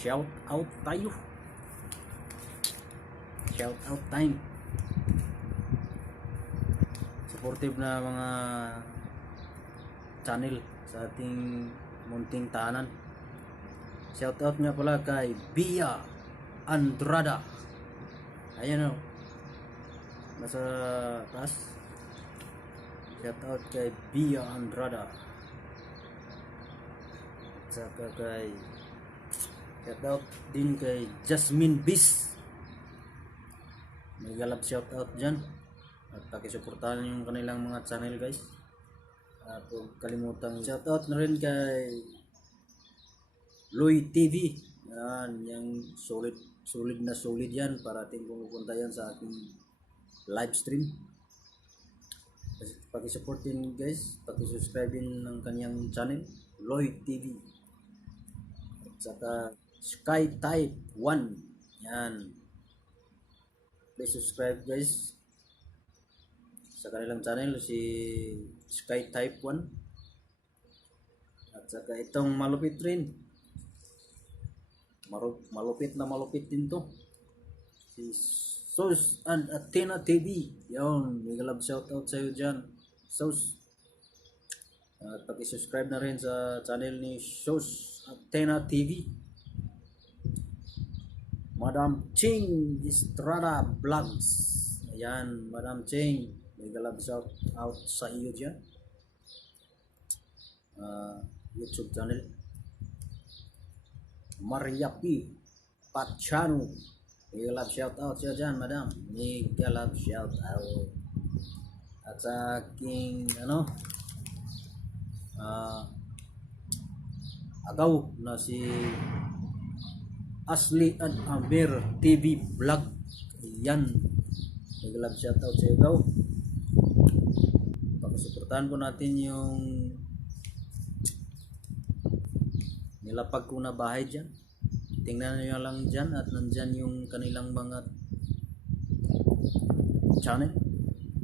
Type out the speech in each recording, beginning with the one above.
shout out tayo. Shout out time. Supportive na mga channel sa ating munting tahanan. Shout out nga pala kay Bia Andrada. Ayan o. Nasa taas. Shout out kay Bia Andrada. Saka kay shout out din kay Jasmine Bis. May galap shout out dyan. At pakisuportahan yung kanilang mga channel guys. At huwag kalimutan shout out na rin kay Loy TV. Yan, yung solid yan para ating pumupunta yan sa ating live stream. Pakisupport din guys, pakisubscribe din ng kanyang channel Loy TV. At saka Sky Type 1. Yan. Please subscribe guys sa kanilang channel, si Sky Type 1. At saka itong malupit rin, malupit din to, si Sos and Athena TV. Yun, may love shoutout sa iyo dyan, Sos. At pakisubscribe na rin sa channel ni Sos Athena TV. Madam Ching Estrada Vlogs. Ayan, Madam Ching, may galab shout out sa iyo dyan. YouTube channel. Maria P. Pachano, may galab shout out siya dyan, Madam. May galab shout out. At sa aking agaw na si Ashley and Amber TV Vlog. Yan, may galab shout out sa iyo daw. Pakisuportahan po natin yung nilapag ko na bahay dyan. Tingnan nyo lang dyan at nandyan yung kanilang mga channel.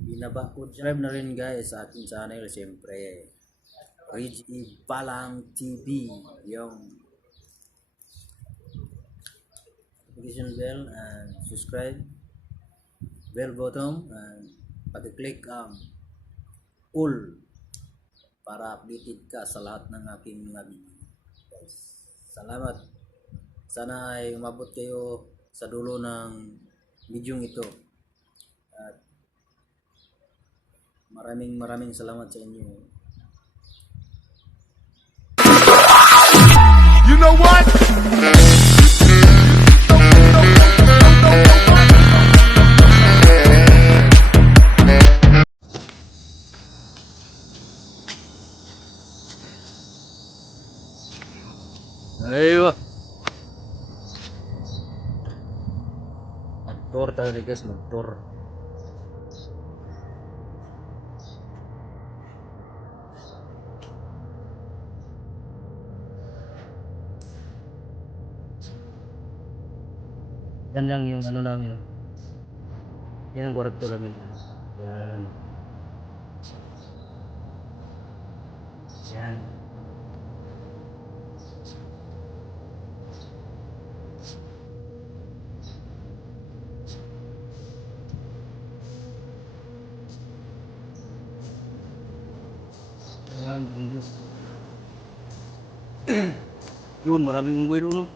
Binaba ko dyan. Subscribe na rin guys sa ating channel, siyempre Reggie Balang TV. Yung notification bell and subscribe bell button and pag-click all para updated ka sa lahat ng aking mga video guys. Salamat, sana ay umabot kayo sa dulo ng video ito at maraming salamat sa inyo. You know what? Aywa. Mag-tour tayo guys, mag-tour. Yan lang yung namin. Yan ang kwarto namin. Yan. Yan. Yun, maraming unggoy doon.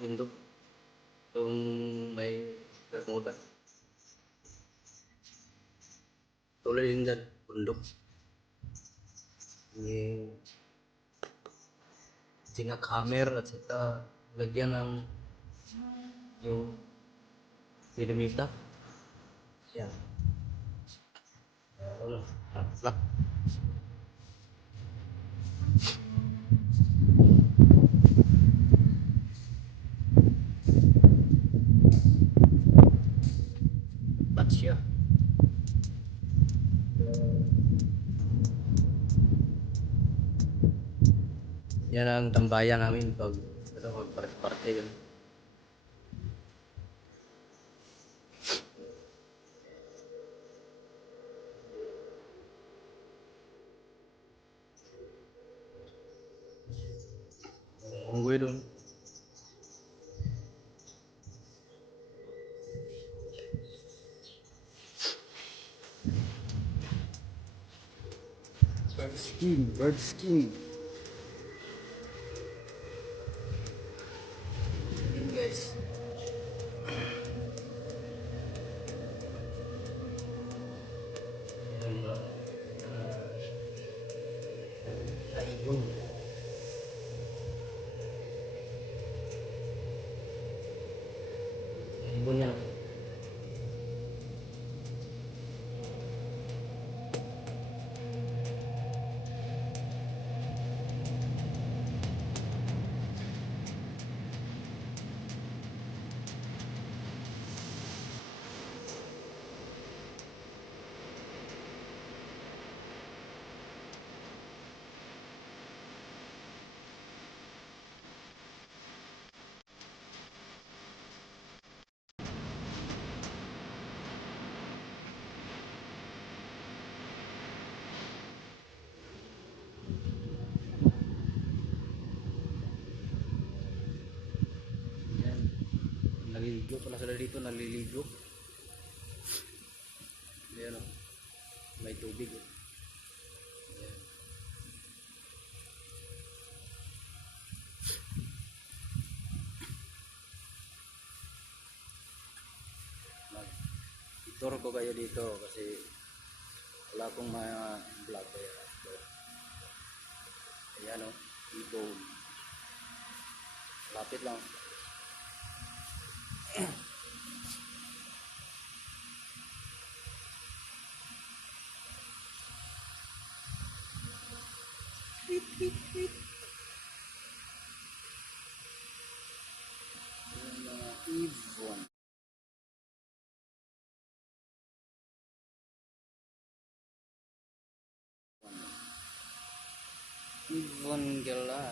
Bundok. Itong may kamutan. Tuloy din dyan, bundok. Yung tingak hammer at saka lagyan ng yung dinamita. Yan. Ano? Flap. Bat siya. Yan ang tambayan namin pag parte yun. Unggoy doon. Bird skin. Yan guys. Yan ba? Ayun. Ayun yan. Yan. Naliligo pala sila dito, naliligo. Ayan o. May tubig o. Ayan. Mag-tour ko kayo dito kasi wala akong mga vlog kaya ito. Ayan o. Ibon. Lapit lang. Ayan mga ibon. Ibon gala.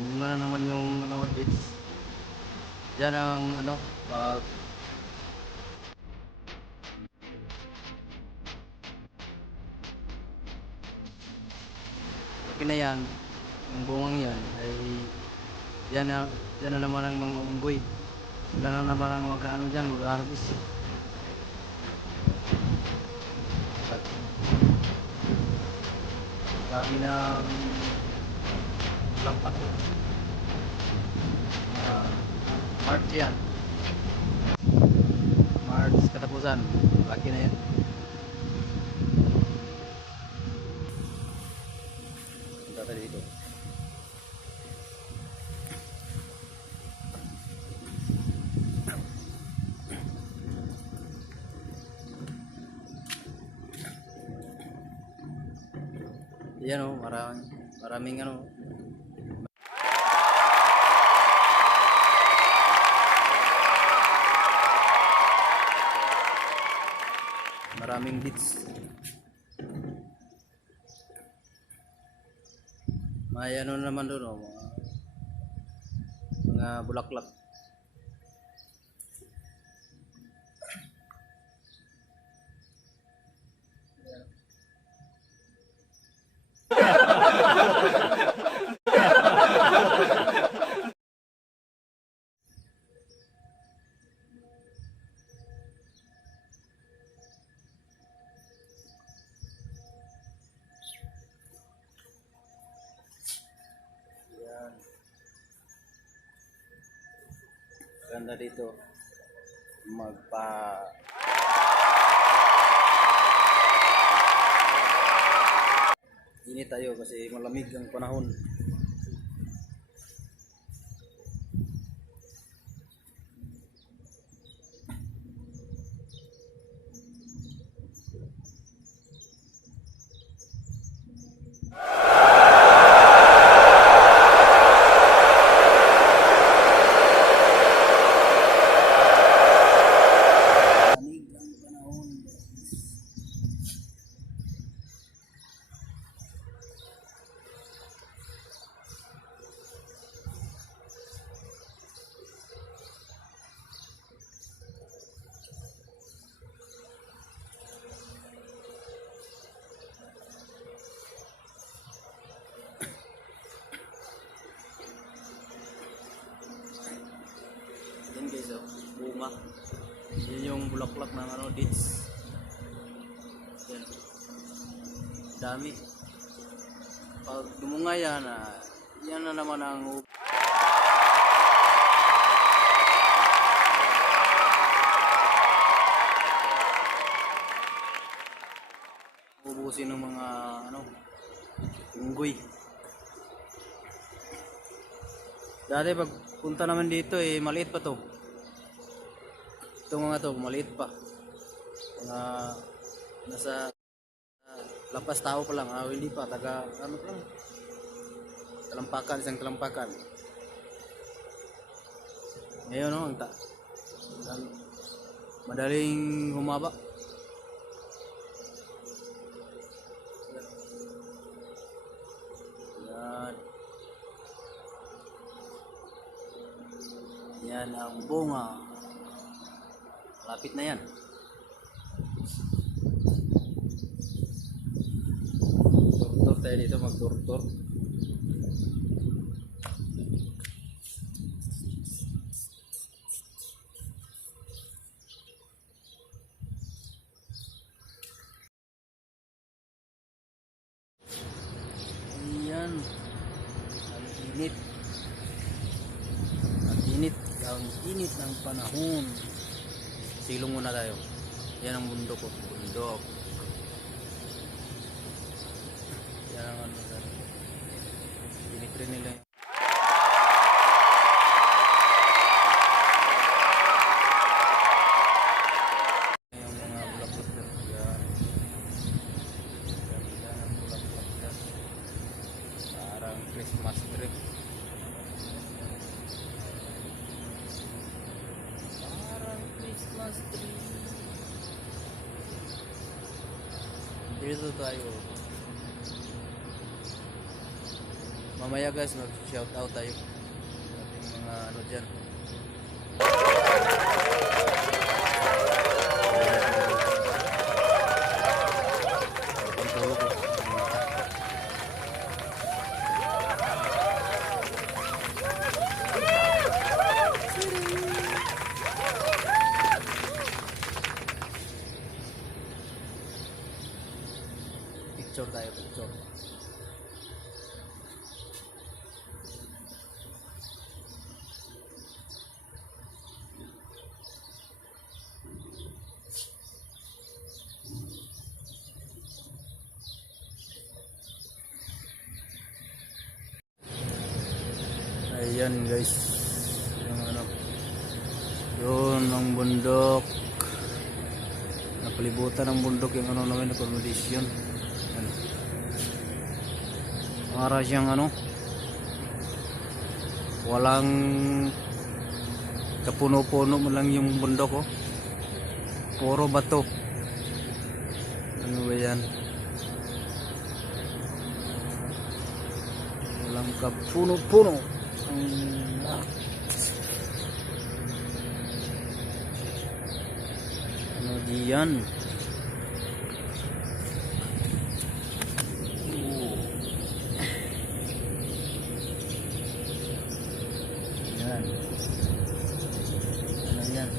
Bunga na naman yung ano dito. Yan ang ano, pag okay na yan, yung bungang yan ay yan na naman ang mga unggoy. Wala na naman ang mag-ano dyan, mag-harvest. At lagi na lampak. March yan. March katapusan. Lagi na yan. Punta tayo dito. Yan o, maraming ano. Maraming beach. May ano naman doon o, mga bulaklak. Ganda dito. Magpa init tayo kasi malamig ang panahon. Malamig ang panahon. Yan guys, oh, bunga. Yan yung bulaklak ng ano, dates. Yan. Dami. Pag dumunga yan, yan na naman ang ubusin ng mga ano, unggoy. Dati pag punta naman dito maliit pa to. Itong mga to, maliit pa. Mga nasa lampas tao pa lang, hindi pa, taga ano pa lang. Talampakan, isang talampakan. Ngayon no, madaling humaba. Yan. Yan ang bunga. Lapit na yan. Tur-tur tayo dito, mag-tur-tur. Ayan. Ang init. Ang init ng panahon. Silong muna tayo. Yan ang bundok ko. Bundok. Yan ang ano. Init rin nila. Yung mga bulaklak dyan. Ganda ng bulaklak dyan. Parang Christmas tree. Christmas tree. Dito tayo. Mamaya guys, mag-shout out tayo. Ating mga ano dyan. Pantulog. Picture tayo, picture. Ayan guys, yung ano, yun ang bundok. Napalibutan ng bundok yung ano namin, accommodation. Para siyang ano, walang kapuno-puno mo lang yung bundok, oh. Puro bato. Ano ba yan? Walang kapuno-puno. Ano diyan? Yan. Ano yan?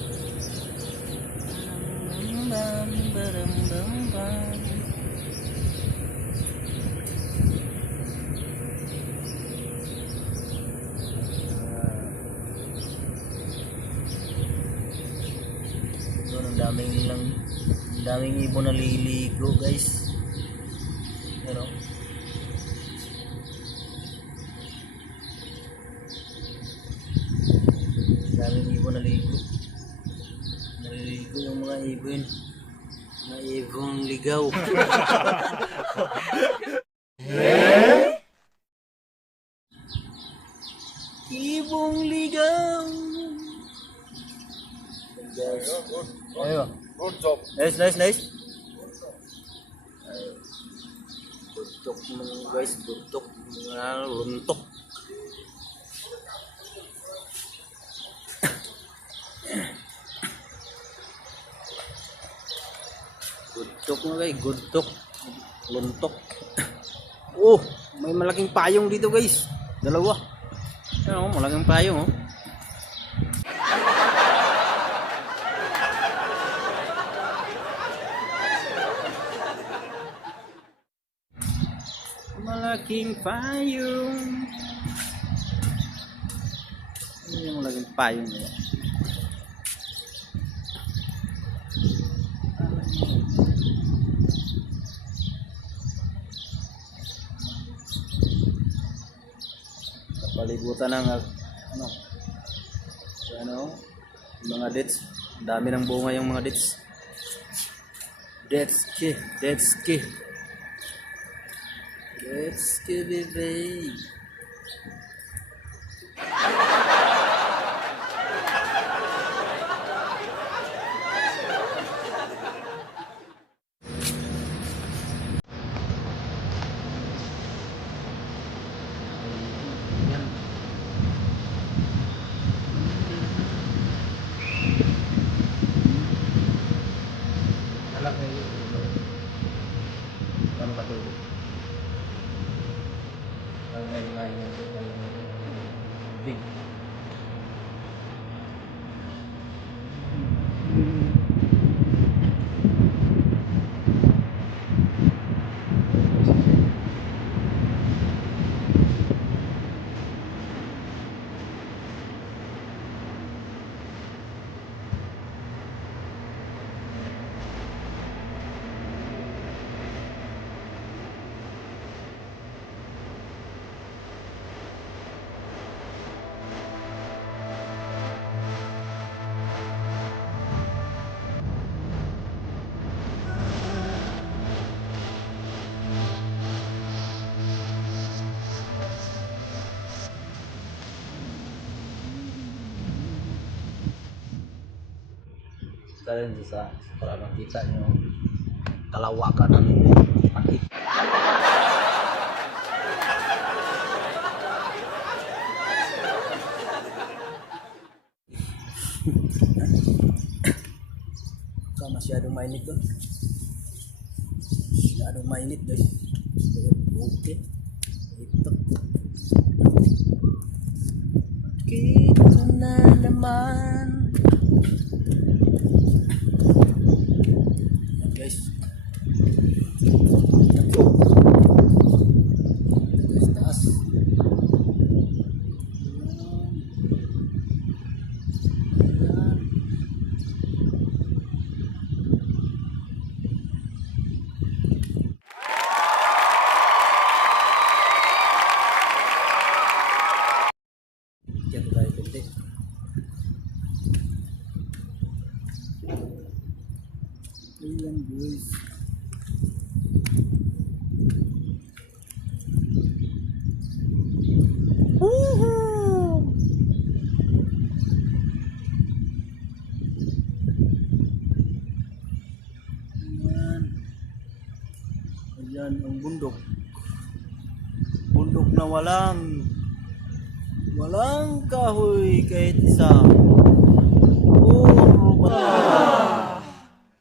daming ibon na liligo guys. Ano? Daming ibon naliligo yung mga ibon. Mga ibong ligaw. Ibong ligaw. Ayo. Good job. Nice. Buntok mga guys, buntok mga luntok. Guntok mga guys, guntok, luntok. Oh, may malaking payong dito guys. Dalawa. Ano, malaking payong oh. Malaking payong. Ano yung malaking payong nila? Palibutan ng mga dates. Ang dami ng bunga yung mga dates. Dates baby. Alam mo yun. Ano ka tulog? Big. Kalian bisa para makita nyo kalawakan ng pati. Masyadong mainit to. Masyadong mainit guys. Okay. Ito. Kita na naman. Yan guys. Taas. Yan tayo kunti. Ayan guys. Ayan ang bundok. Bundok na walang kahoy kahit isa. Oh,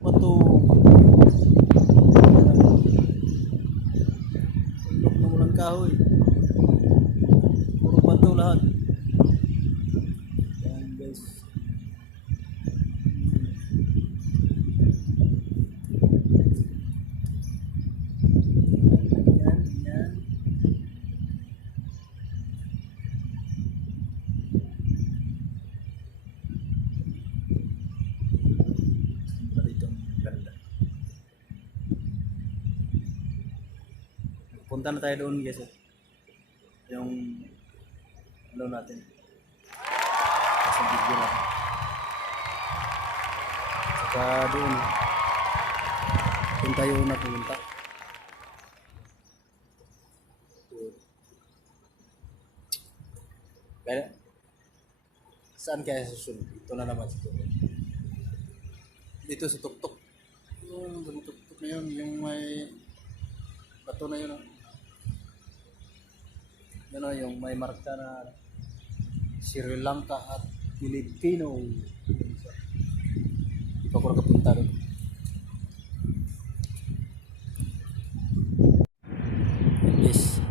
bato. Bundok na walang kahoy. Puro bato lahat. Ayan guys. Yan. Punta na tayo doon guys. Yung ano natin. Sa video natin. Saka doon. Doon tayo una pumunta. Kaya, saan kaya susunod? Ito na naman siguro. Dito sa tuktok. Yung tuktok na yun, yung may bato na yun. Yun o, yung may marka na Sri Lanka at Filipino. Di pa ko nakapunta doon. Yes.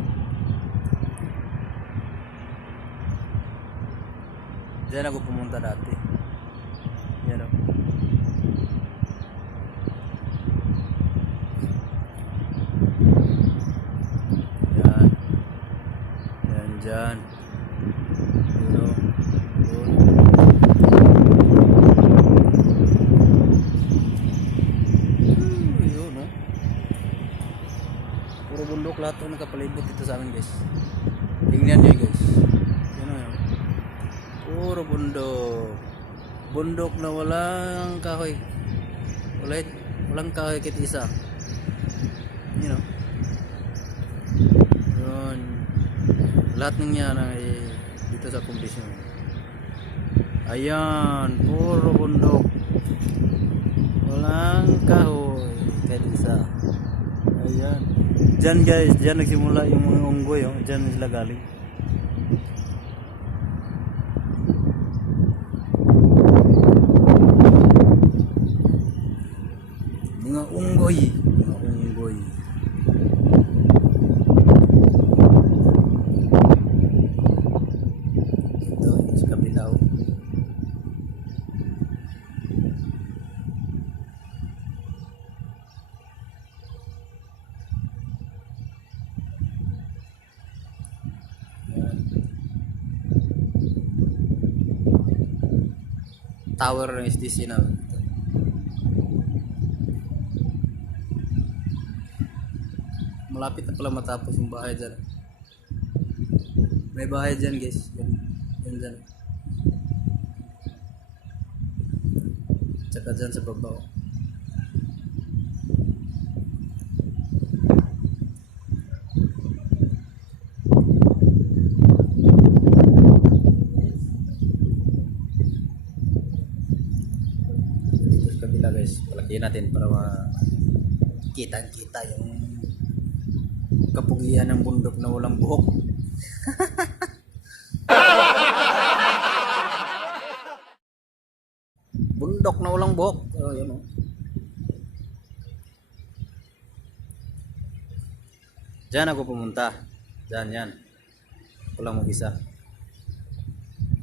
Diyan ako pumunta dati. Yan o. Yan. Yan dyan. Yun o. Yun. Yun o. Puro bundok lahat o nakapalibot dito sa amin guys. Tingnan nyo guys. Yan o yun. Puro bundok. Bundok na walang kahoy. Walang kahoy kahit isa. You know. Yun. Lahat ng yan ay dito sa kondisyon. Ayan. Puro bundok. Walang kahoy kahit isa. Ayan. Diyan guys. Diyan nagsimula yung mga unggoy. Oh. Diyan sila galing. Mga unggoy. Ito sa kabilaw. Tower ng STC namin. Malapit na pala matapos yung bahay dyan. May bahay dyan guys. Yan dyan. Tsaka dyan sa baba. Dito sa kabila guys. Palakihin natin para makita yung kapugian ng bundok na walang buhok. Bundok na walang buhok. Oh, yun oh. Diyan ako pumunta. Diyan, yan. Ako lang mag-isa.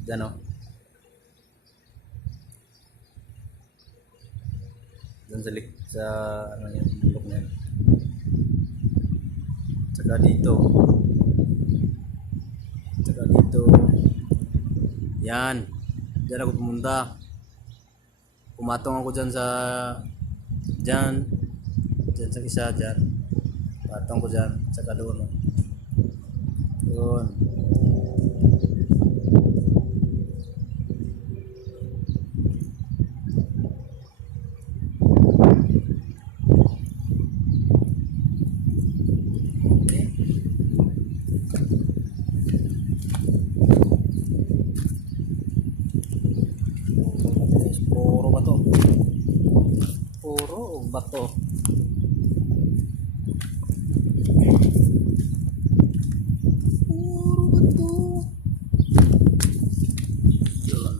Diyan oh. Diyan sa ano yan, bundok na yan. Tsaka dito. Yan. Diyan ako pumunta. Pumatong ako dyan sa dyan sa isa dyan. Patong ko dyan. Tsaka doon. Doon. Puro bato. Yun.